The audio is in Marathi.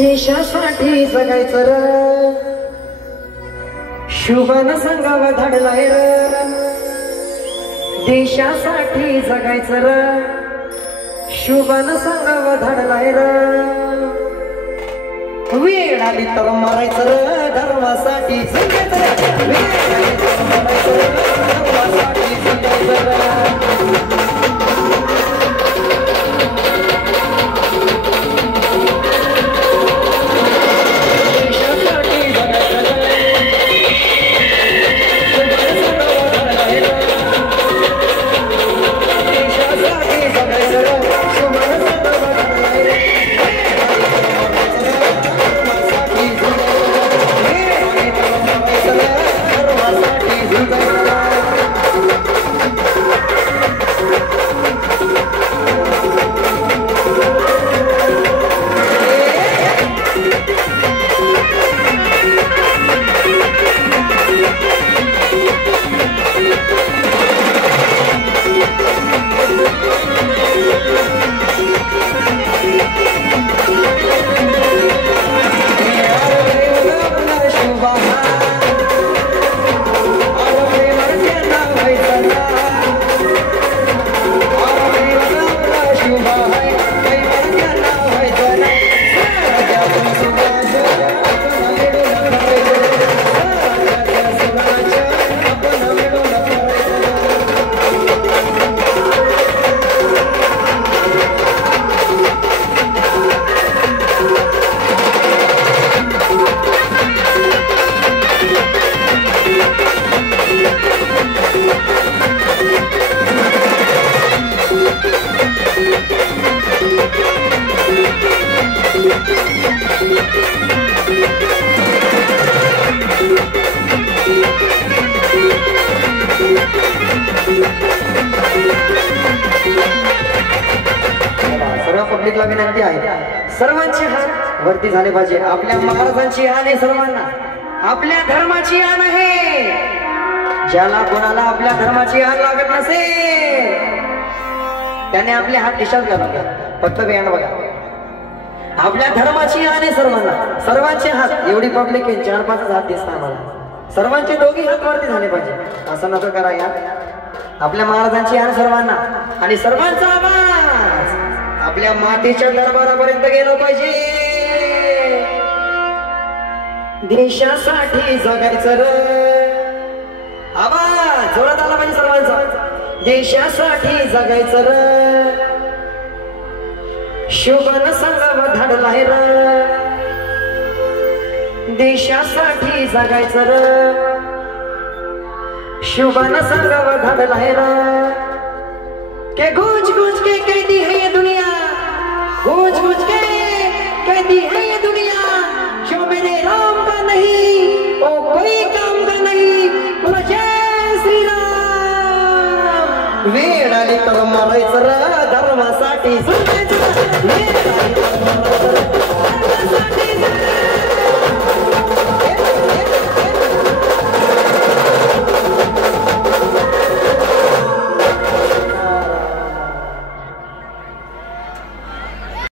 देशासाठी जगायचं र, शुभन संगावा धाडलाय र. देशासाठी जगायचं र, शुभन संगावा धाडलाय र. वेळ आली तर मरायचं र, धर्मासाठी जगायचं र. वेळ आली तर मरायचं र, धर्मासाठी जगायचं र. सर्व पब्लिकला विनंती आहे, सर्वांचे हात वरती झाले पाहिजे. आपल्या महाराजांची आण आहे, सर्वांना आपल्या धर्माची आण आहे. ज्याला कोणाला आपल्या धर्माची आण लागत नसेल त्याने आपले हात खिशात घालावे. फक्त बँड बघा, आपल्या धर्माची आण आहे सर्वांना. सर्वांचे हात, एवढी पब्लिक आहे, 4-5 हात दिसतात आम्हाला. सर्वांचे दोघी हात वरती झाले पाहिजे. असं नको करा यार. आपल्या महाराजांची आण सर्वांना, आणि सर्वांचा आवाज आपल्या मातेच्या दरबारापर्यंत गेला पाहिजे. देशासाठी जगायचं र, आवाज जोरात आला पाहिजे सर्वांचा. देशासाठी जगायचं र, शुभन संगम धाडलाय र. देशासाठी जगायचं र, शुभन संगम धाडलाय र. के गूंज गूंज के कहती है ये दुनिया, गूंज गूंज के कहती है ये दुनिया, जो मेरे राम का नहीं वो कोई काम का नहीं. बोलो जय श्री राम. वेळ आली तर मरायचं र, धर्मासाठी जगायचं. वेळ आली तर मरायचं र.